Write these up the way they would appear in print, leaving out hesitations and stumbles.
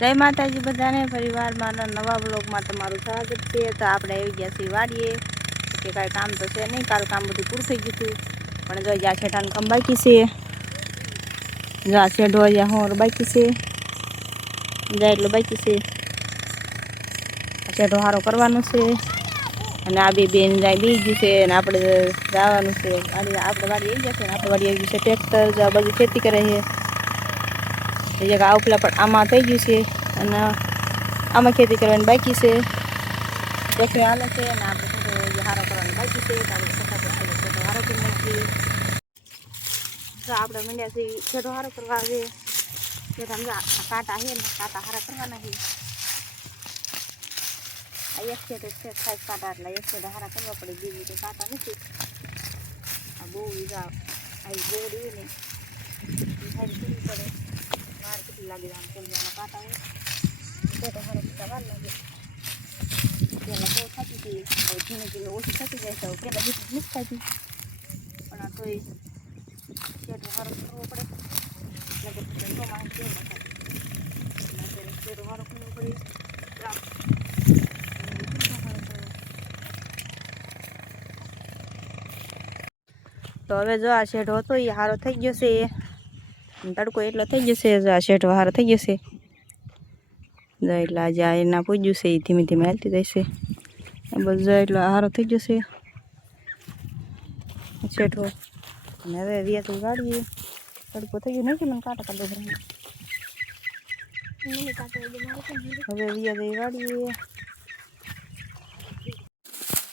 જય માતાજી બધાને પરિવાર મારા નવા બ્લોગમાં તમારું સ્વાગત છે। તો આપણે આવી ગયા છીએ વાડીએ કે કાંઈ કામ તો છે નહીં, કાલ કામ બધું પૂરું થઈ ગયું હતું, પણ જો જ્યાં છેટાનું કામ બાકી છે, જ્યાં છેડો જ્યાં હોર બાકી છે, જ્યાં એટલું બાકી છે, છેડો સારો કરવાનો છે। અને આ બે બેન જાય બી ગયું છે અને આપણે જવાનું છે આપણે વાડી આવી જશે ને આપણે વાડી આવી ગયું છે ટ્રેક્ટર, જો આ બાજુ ખેતી કરે છે એ જગ્યા ઉપલા પણ આમાં થઈ ગયું છે અને આમાં ખેતી કરવાની બાકી છે, પછી હાલે છે અને આપણે ફોટો હારો કરવાની બાકી છે, આપણે ફટાફટ ફોટો હારો કરી નાખીએ। તો આપણે મંડ્યાથી ફોટો હારો કરવા આવે કે સમજા કાંટા છે ને કાંટા હારા કરવાના છે, આ એક છે તો સાઈઝ કાંટા એટલે એક છે તો હારા કરવા પડે, બીજું તો કાંટા નથી। આ બહુ ઈજા આવી બોડી ને સાઈડ કરવી પડે, વાર કેટલી લાગી જાય કેલમાં કાંટા હોય તો હારો કરતા વાર લાગે। પહેલાં બહુ થતી હતી, હવે ધીમે ધીમે ઓછી થતી જાય છે, પહેલાં બીજું નથી થતી, પણ આ તોય શેઠો હારો કરવો પડે એટલે કે ધંધો માણસ કેવો ન થાય, શેઠો હારો કરવો પડે। તો હવે જો આ શેઢો હતો એ સારો થઈ ગયો છે, તડકો એટલો થઈ ગયો છે, જો આ શેઢો સારો થઈ ગયો છે, જો એટલે આજે આ એના પૂજ્યું છે એ ધીમે ધીમે હાલતી જાય છે, બસ જો એટલો સારો થઈ ગયો છે શેઢો। અને હવે વ્યાથી વાળીએ, તડકો થઈ ગયો નથી મને કાંટા કાઢો ભરાય, હવે વ્યાથી વાળીએ।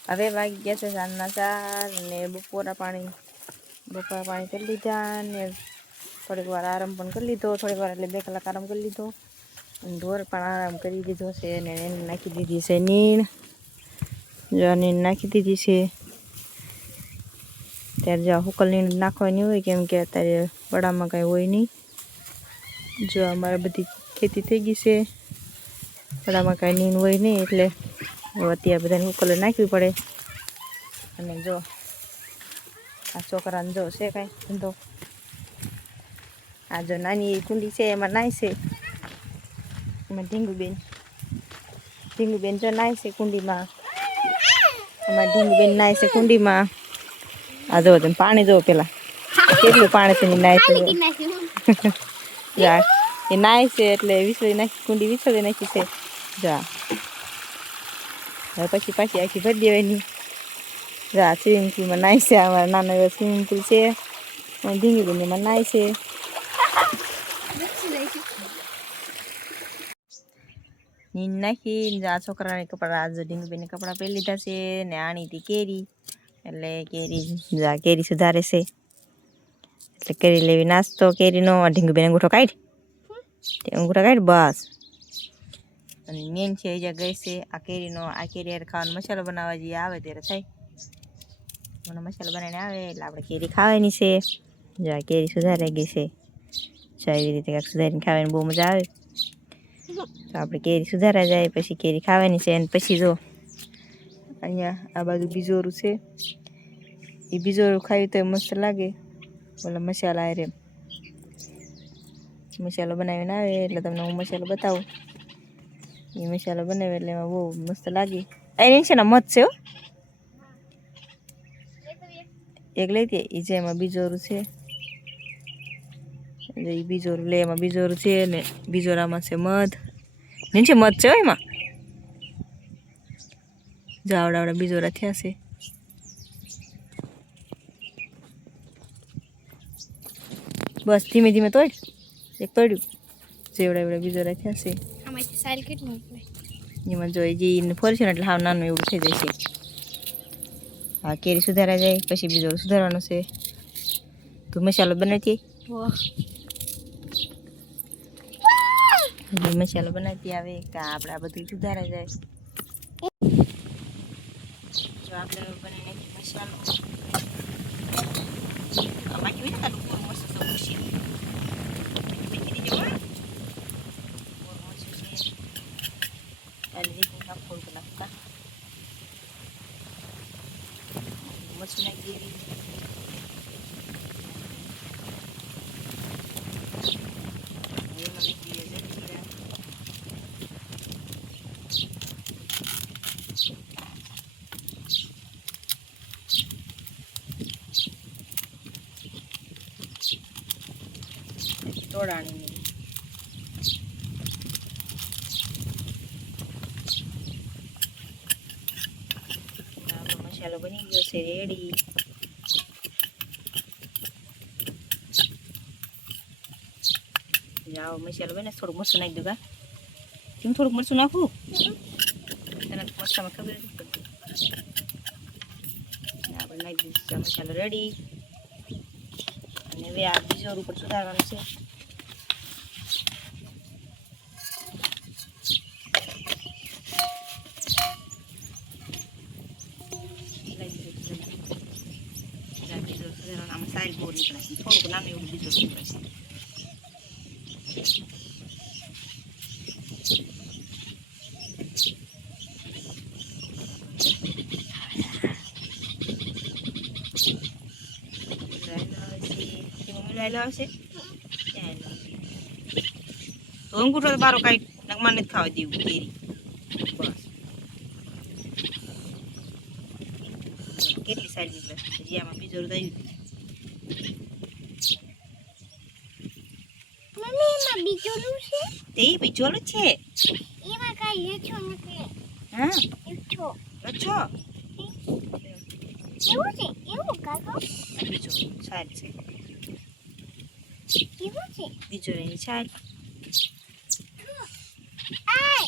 હવે વાગી ગયા છે સાંજના 4 ને બપોરા પાણી કરી લીધા ને થોડીક વાર આરામ પણ કરી લીધો, થોડીક વાર એટલે 2 કલાક આરામ કરી લીધો, અને ઢોર પણ આરામ કરી દીધો છે અને એને નાખી દીધી છે નીણ, જો નીણ નાખી દીધી છે। ત્યારે જો હુકલ નીણ નાખવાની હોય કેમ કે અત્યારે વડામાં કાંઈ હોય નહીં, જો અમારે બધી ખેતી થઈ ગઈ છે, વડામાં કાંઈ નીણ હોય નહીં એટલે અત્યારે બધાને હુકલ નાખવી પડે। અને જો આ છોકરાને જો છે કાંઈ ધંધો, આ જો નાની એવી કુંડી છે એમાં નાય છે, એમાં ઢીંગુબેન જો નાય છે કુંડીમાં, એમાં ઢીંગુબેન નાય છે કુંડીમાં। આ જો તમે પાણી જો પેલા કેટલું પાણી છે નાય છે, જા એ નાય છે એટલે વિસળી નાખી, કુંડી વિસળી નાખી છે, જા હવે પછી પાછી આખી ભરી દેવાની। જા સ્વિમિંગ પુલમાં નાય છે, અમારા નાનો એવો સ્વિમિંગ પુલ છે, ઢીંગુબેન એમાં નાય છે। નીંદ નાખી આ છોકરાને કપડા, આજ ઢીંગુબેનને કપડાં પહેરી લીધા છે ને આણી હતી કેરી, એટલે કેરી સુધારે છે, એટલે કેરી લેવી નાસ્તો કેરીનો, ઢીંગુબેન અંગૂઠો કાઢ બસ, અને મેન છે એ જ્યાં ગઈ છે આ કેરીનો, આ કેરી યાર ખાવાનો મસાલો બનાવવા જે આવે ત્યારે થાય, મને મસાલો બનાવીને આવે એટલે આપણે કેરી ખાવાની છે। જો આ કેરી સુધારાઈ ગઈ છે, જો એવી રીતે કાંઈક સુધારીને ખાવાની બહુ મજા આવે, તો આપણે કેરી સુધારા જાય પછી કેરી ખાવાની છે। અને પછી જો અહીંયા આ બાજુ બીજોરું છે, એ બીજોરું ખાવી તો મસ્ત લાગે, ઓલા મસાલા રે મસાલો બનાવીને આવે એટલે તમને હું મસાલો બતાવું, એ મસાલો બનાવે એટલે એમાં બહુ મસ્ત લાગે। અહીં છે ને મધ છે હો, એક લઈતી એ જે એમાં બીજોરું છે, એ બીજોરું લે એમાં બીજોરું છે ને બીજોરામાં છે મધ, નીચે મધ છે એમાં, જાવડા બીજોરા થયા છે, બસ ધીમે ધીમે તોડ, એક તોડ્યું, જેવડા બીજોરા થયા છે, એમાં જોઈ જે ફોર છે ને એટલે હાવ નાનું એવું થઈ જાય છે। હા કેરી સુધારા જાય પછી બીજું સુધારવાનું છે, તું મસાલો બનાવતી મસાલો બનાવતી આવે કે આપણે આ બધું સુધારા જાય, જો આપણે બનાવી નાખી મસાલો, બાકી હોય ને તારું પૂરું મસ્ત સૌ ખુશી નાખતા મસ્ત નાખી દેવી, ચોળાણીની. આપણો મસાલો બની ગયો છે રેડી. જાઓ મસાલો બને થોડુંક મરચું નાખી દો. કા કેમ થોડુંક મરચું નાખવું? તને મરચામાં ખબર નથી પડતી. આપણે નાખી દીધું મસાલો રેડી. અને હવે આ બીજો ઉપર સુધારવાનું છે. આમાં સાઈડ બહુ નીકળે છે, થોડુંક નાનું એવું બીજું નીકળે છે. આવશે તો અંગૂઠો તો બારો કાંઈ નગમાં નથી ખાવા દેવું કેરી. બસ કેટલી સારી નીકળે. હજી આમાં બીજો રહ્યું તે બીજોલું છે. એમાં કાઈ લેછો નથી. હા લેછો. લચ્છો એવું છે? એવું કાકો? બીજો છાલ છે. એવું છે? બીજો એની છાલ. આય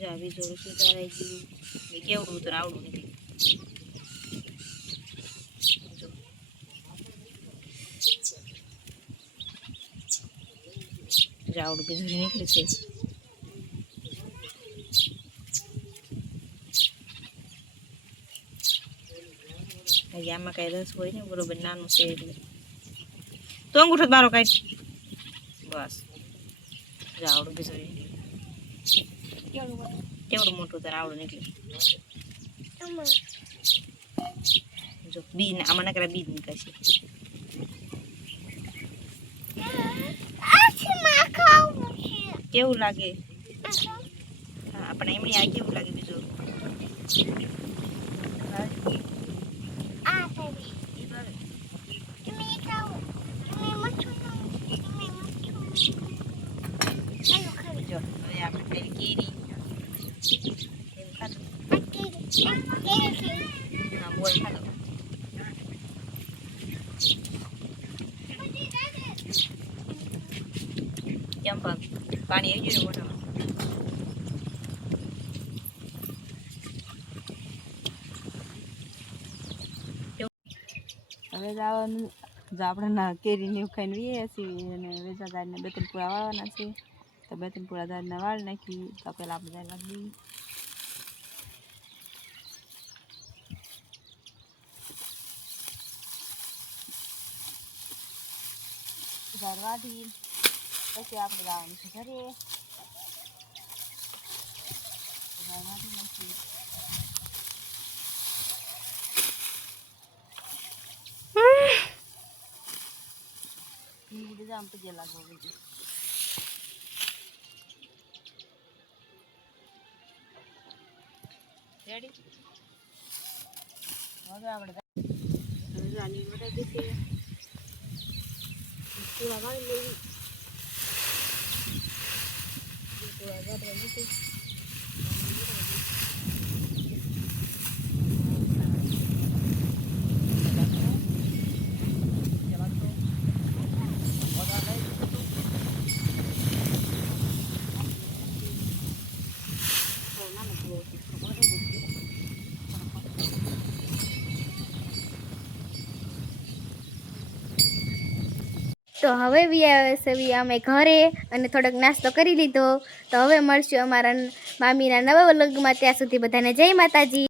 જા બીજો સુધારાઈ ગયું. કેવડું તો આવડું નથી. આવડું બીજું નીકળે છે. આમાં કઈ રસ હોય ને બરોબર નાનું છે એટલે તો અંગૂઠો બારો કાઢ. બસ આવડું બીજું નીકળે. કેવડું મોટું તારે આવડું નીકળે. જો બી આમાં નકરા બી નીકળશે. કેવું લાગે? આપણે એમની આ કેવું લાગે બીજું? જો હવે આપણે ખાઈ કેરી. હા બોલ ખાધો. કેમ પાણી આવી ગયું મોઢામાં? હવે જવાનું આપણે કેરીને ખાઈને વીએ છીએ અને વેચા દાળને 2-3 પૂળા વાળવાના છે. તો 2-3 પૂળા દાળના વાળ નાખી. તો પહેલાં આપણે દાળ વાળી દાળ વાઢી પછી આપણે જવાનું છે ઘરે. દાળ વાઢી નાખી. જામ પગે લાગવા બધું. રેડી હવે આપણે જાની વડા દીધી પૂરા વાળી લેવી. પૂરા વાળવા નથી. તો હવે બી આવે છે અમે ઘરે અને થોડોક નાસ્તો કરી લીધો. તો હવે મળશું અમારા મામીના નવા વ્લોગમાં. ત્યાં સુધી બધાને જય માતાજી.